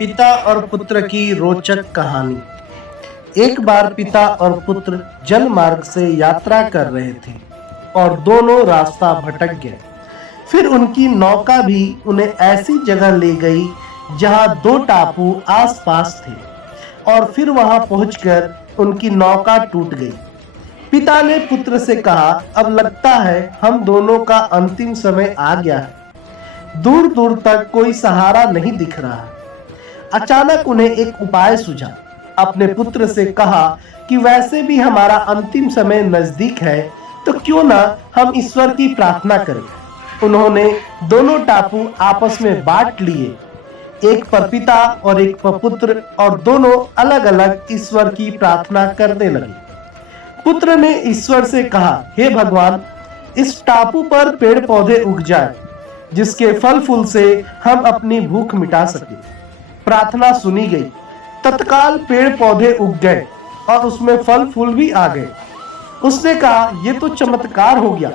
पिता और पुत्र की रोचक कहानी। एक बार पिता और पुत्र जल मार्ग से यात्रा कर रहे थे और दोनों रास्ता भटक गए। फिर उनकी नौका भी उन्हें ऐसी जगह ले गई जहां दो टापू आसपास थे और फिर वहां पहुंचकर उनकी नौका टूट गई। पिता ने पुत्र से कहा, अब लगता है हम दोनों का अंतिम समय आ गया है। दूर दूर तक कोई सहारा नहीं दिख रहा। अचानक उन्हें एक उपाय सूझा। अपने पुत्र से कहा कि वैसे भी हमारा अंतिम समय नजदीक है, तो क्यों ना हम ईश्वर की प्रार्थना करें। उन्होंने दोनों टापू आपस में बांट लिए, एक पर पिता और एक पर पुत्र, और दोनों अलग अलग ईश्वर की प्रार्थना करने लगे। पुत्र ने ईश्वर से कहा, हे भगवान, इस टापू पर पेड़ पौधे उग जाए जिसके फल फूल से हम अपनी भूख मिटा सके। प्रार्थना सुनी गई। तत्काल पेड़ पौधे उग गए और उसमें फल फूल भी आ गए। उसने कहा, यह तो चमत्कार हो गया।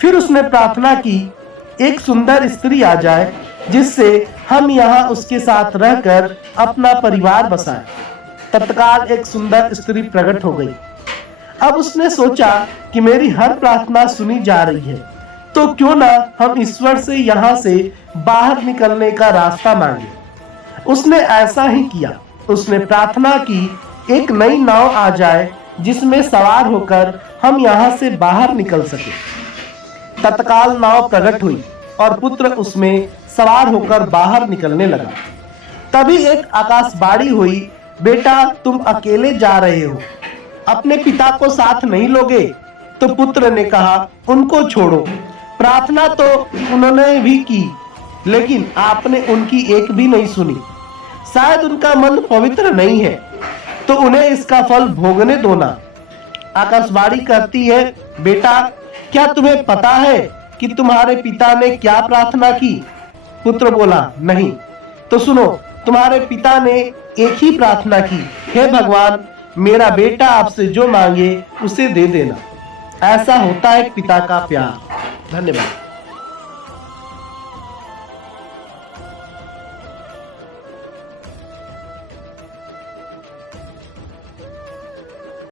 फिर उसने प्रार्थना की, एक सुंदर स्त्री आ जाए जिससे हम यहाँ उसके साथ रहकर अपना परिवार बसाएं। तत्काल एक सुंदर स्त्री प्रकट हो गई। अब उसने सोचा कि मेरी हर प्रार्थना सुनी जा रही है, तो क्यों ना हम ईश्वर से यहाँ से बाहर निकलने का रास्ता मांगे। उसने ऐसा ही किया। उसने प्रार्थना की, एक नई नाव आ जाए जिसमें सवार होकर हम यहाँ से बाहर निकल सके। तत्काल नाव प्रकट हुई और पुत्र उसमें सवार होकर बाहर निकलने लगा। तभी एक आकाशवाणी हुई, बेटा, तुम अकेले जा रहे हो, अपने पिता को साथ नहीं लोगे। तो पुत्र ने कहा, उनको छोड़ो। प्रार्थना तो उन्होंने भी की, लेकिन आपने उनकी एक भी नहीं सुनी। शायद उनका मन पवित्र नहीं है, तो उन्हें इसका फल भोगने दो ना। आकाशवाणी कहती है, बेटा, क्या तुम्हें पता है कि तुम्हारे पिता ने क्या प्रार्थना की? पुत्र बोला, नहीं। तो सुनो, तुम्हारे पिता ने एक ही प्रार्थना की, हे भगवान, मेरा बेटा आपसे जो मांगे उसे दे देना। ऐसा होता है पिता का प्यार। धन्यवाद।